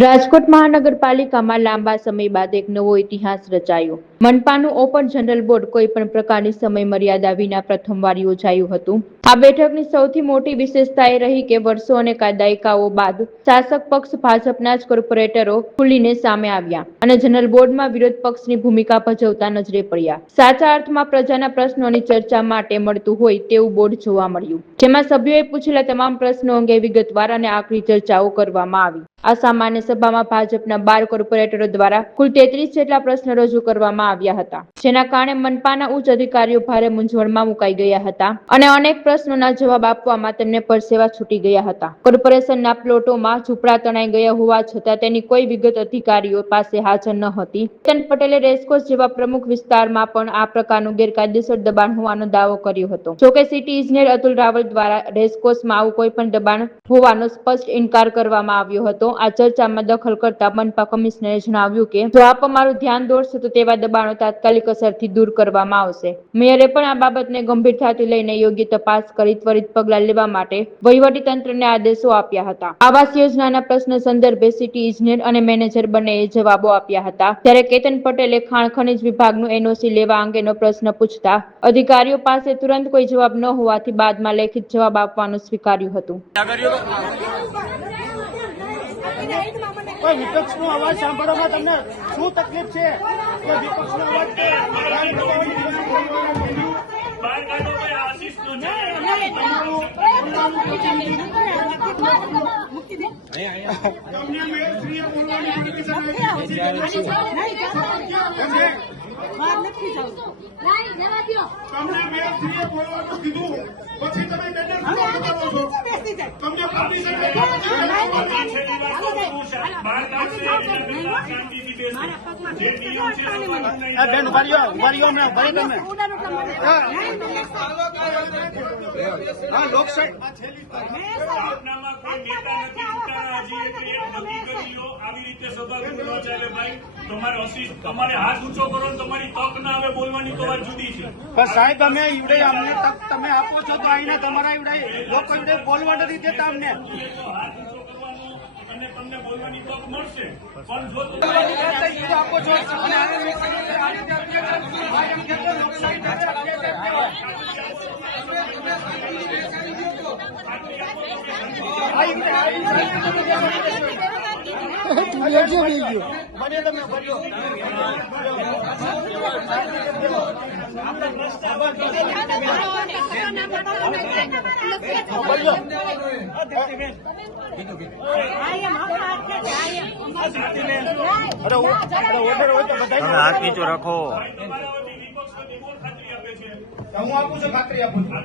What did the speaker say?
રાજકોટ મહાનગરપાલિકામાં લાંબા સમય બાદ એક નવો ઇતિહાસ રચાયો। મનપાનું ઓપન જનરલ બોર્ડ કોઈ પણ પ્રકારની સમય મર્યાદા વિના પ્રથમવાર યોજાયું હતું। આ બેઠકની સૌથી મોટી વિશેષતા એ રહી કે વર્ષો અને દાયકાઓ બાદ શાસક પક્ષ ભાજપના જ કોર્પોરેટરો ખુલીને સામે આવ્યા અને જનરલ બોર્ડમાં વિરોધ પક્ષની ભૂમિકા ભજવતા નજરે પડ્યા। સાચા અર્થમાં પ્રજાના પ્રશ્નોની ચર્ચા માટે મળતું હોય તેવું બોર્ડ જોવા મળ્યું, જેમાં સભ્યોએ પૂછેલા તમામ પ્રશ્નો અંગે વિગતવાર અને આકરી ચર્ચાઓ કરવામાં આવી। આ સામાન્ય સભામાં ભાજપના 12 કોર્પોરેટરો દ્વારા કુલ 33 જેટલા પ્રશ્નો રજૂ કરવામાં આવ્યા હતા, જેના કારણે મનપાના ઉચ્ચ અધિકારીઓ ભારે મૂંઝવણમાં મુકાઈ ગયા હતા અને અનેક પ્રશ્નોના જવાબ આપવામાં તેમને પરસેવા છૂટી ગયા હતા। કોર્પોરેશનના પ્લોટોમાં ઝૂંપડા તણાઈ ગયા હોવા છતાં તેની કોઈ વિગત અધિકારીઓ પાસે હાજર ન હતી। કેતન પટેલે રેસકોર્સ જેવા પ્રમુખ વિસ્તારમાં પણ આ પ્રકારનું ગેરકાયદેસર દબાણ હોવાનો દાવો કર્યો હતો। જોકે સિટી ઇજનેર અતુલ રાવલ દ્વારા રેસકોર્સમાં આવું કોઈ પણ દબાણ હોવાનો સ્પષ્ટ ઇનકાર કરવામાં આવ્યો હતો। આ ચર્ચામાં દખલ કરતા મનપા કમિશનરે જણાવ્યું કે જો આપ અમારું ધ્યાન દોરશો તો તેવા દબાણો તાત્કાલિક અસરથી દૂર કરવામાં આવશે। મેયરે પણ આ બાબતને ગંભીરતાથી લઈને યોગ્ય તપાસ કરી ત્વરિત પગલાં લેવા માટે વહીવટીતંત્રને આદેશો આપ્યા હતા। આવાસ યોજનાના પ્રશ્ન સંદર્ભે સિટી ઇજનેર અને મેનેજર બંનેએ જવાબો આપ્યા હતા, ત્યારે કેતન પટેલે ખાણ ખનીજ વિભાગનું એનઓસી લેવા અંગેનો પ્રશ્ન પૂછતા અધિકારીઓ પાસે તુરંત કોઈ જવાબ ન હોવાથી બાદમાં લેખિત જવાબ આપવાનું સ્વીકાર્યું હતું। કોઈ વિપક્ષનો અવાજ સાંભળવામાં તમને શું તકલીફ છે? કે વિપક્ષનો અવાજ તમારે હાથ ઊંચો કરો ને તમારી તક ના આવે બોલવાની તો વાત જુદી છે। સાહેબ અમે ઈવડે અમને તક તમે આપો છો તો આઈને તમારા ઈવડે લોકો ઈવડે બોલવા નથી દેતા અમને। અને તમને બોલવાની તક મળશે, પણ જો આપો છો હાથ નીચો રાખો। હું આપું છું, ખાતરી આપું છું।